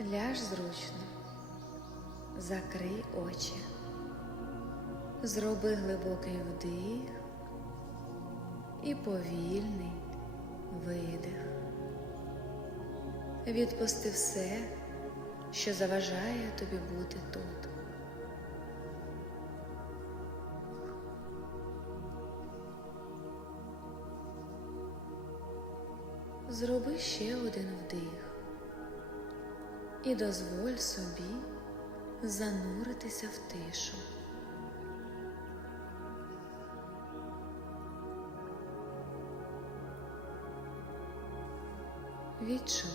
Ляж зручно, закрий очі, зроби глибокий вдих і повільний видих. Відпусти все, що заважає тобі бути тут. Зроби ще один вдих і дозволь собі зануритися в тишу. Відчуй,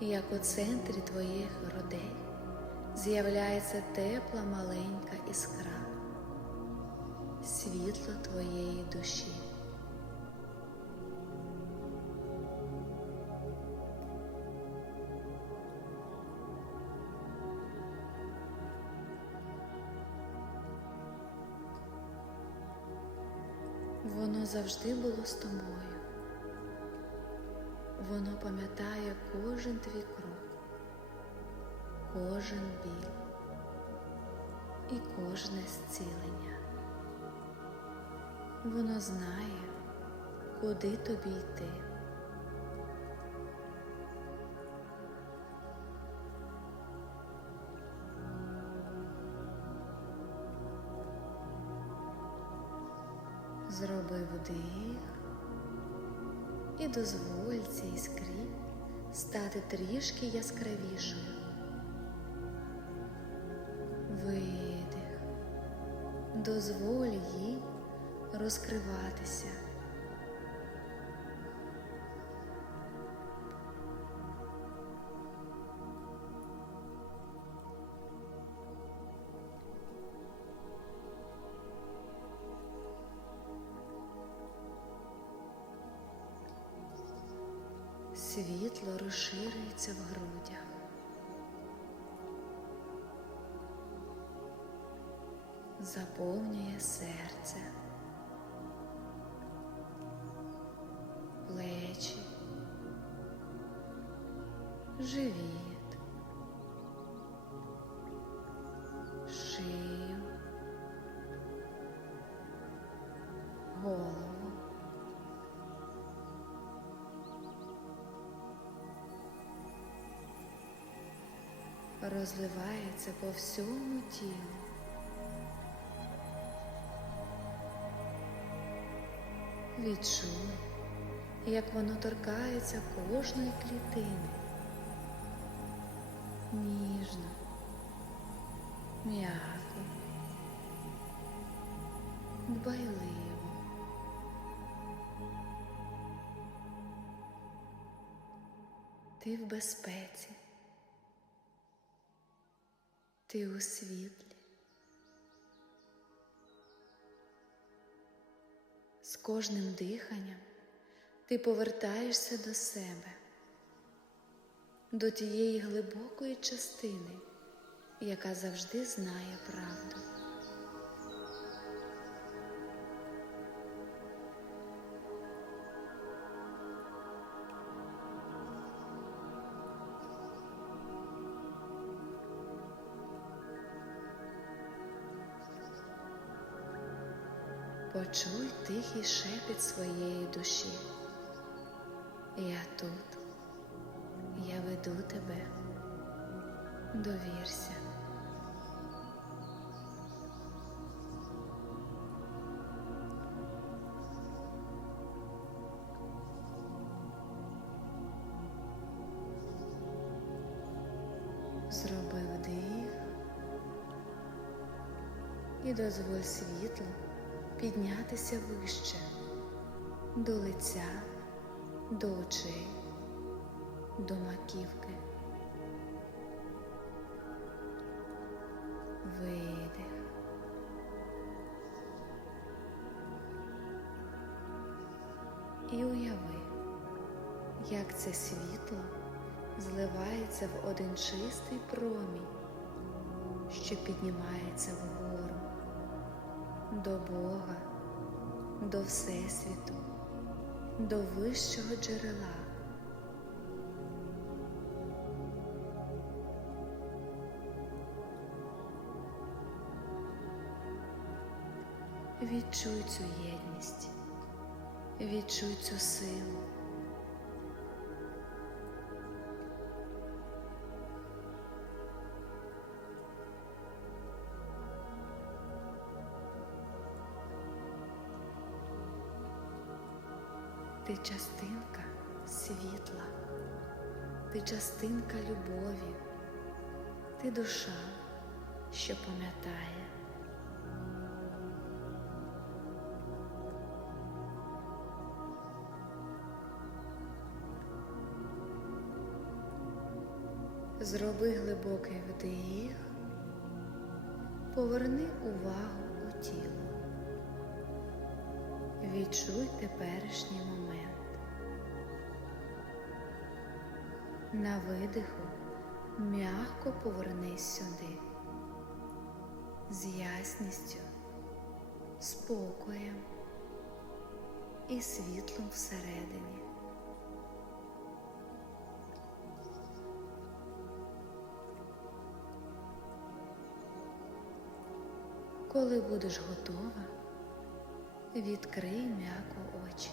як у центрі твоїх грудей з'являється тепла маленька іскра, світло твоєї душі. Воно завжди було з тобою. Воно пам'ятає кожен твій крок, кожен біль і кожне зцілення. Воно знає, куди тобі йти. Зроби вдих і дозволь цій іскрі стати трішки яскравішою. Видих, дозволь їй розкриватися. Світло розширюється в грудях. Заповнює серце, плечі, живіт, розливається по всьому тілу. Відчуй, як воно торкається кожної клітини. Ніжно, м'яко, дбайливо. Ти в безпеці. Ти у світлі. З кожним диханням ти повертаєшся до себе, до тієї глибокої частини, яка завжди знає правду. Почуй тихий шепіт своєї душі. Я тут, я веду тебе, довірся. Зроби вдих і дозволь світлу піднятися вище до лиця, до очей, до маківки. Видих. І уяви, як це світло зливається в один чистий промінь, що піднімається вгору до Бога, до Всесвіту, до вищого джерела. Відчуй цю єдність, відчуй цю силу. Ти частинка світла, ти частинка любові, ти душа, що пам'ятає. Зроби глибокий вдих, поверни увагу у тіло. Відчуй теперішній момент. На видиху м'яко повернись сюди з ясністю, спокоєм і світлом всередині. Коли будеш готова, відкрий м'яко очі.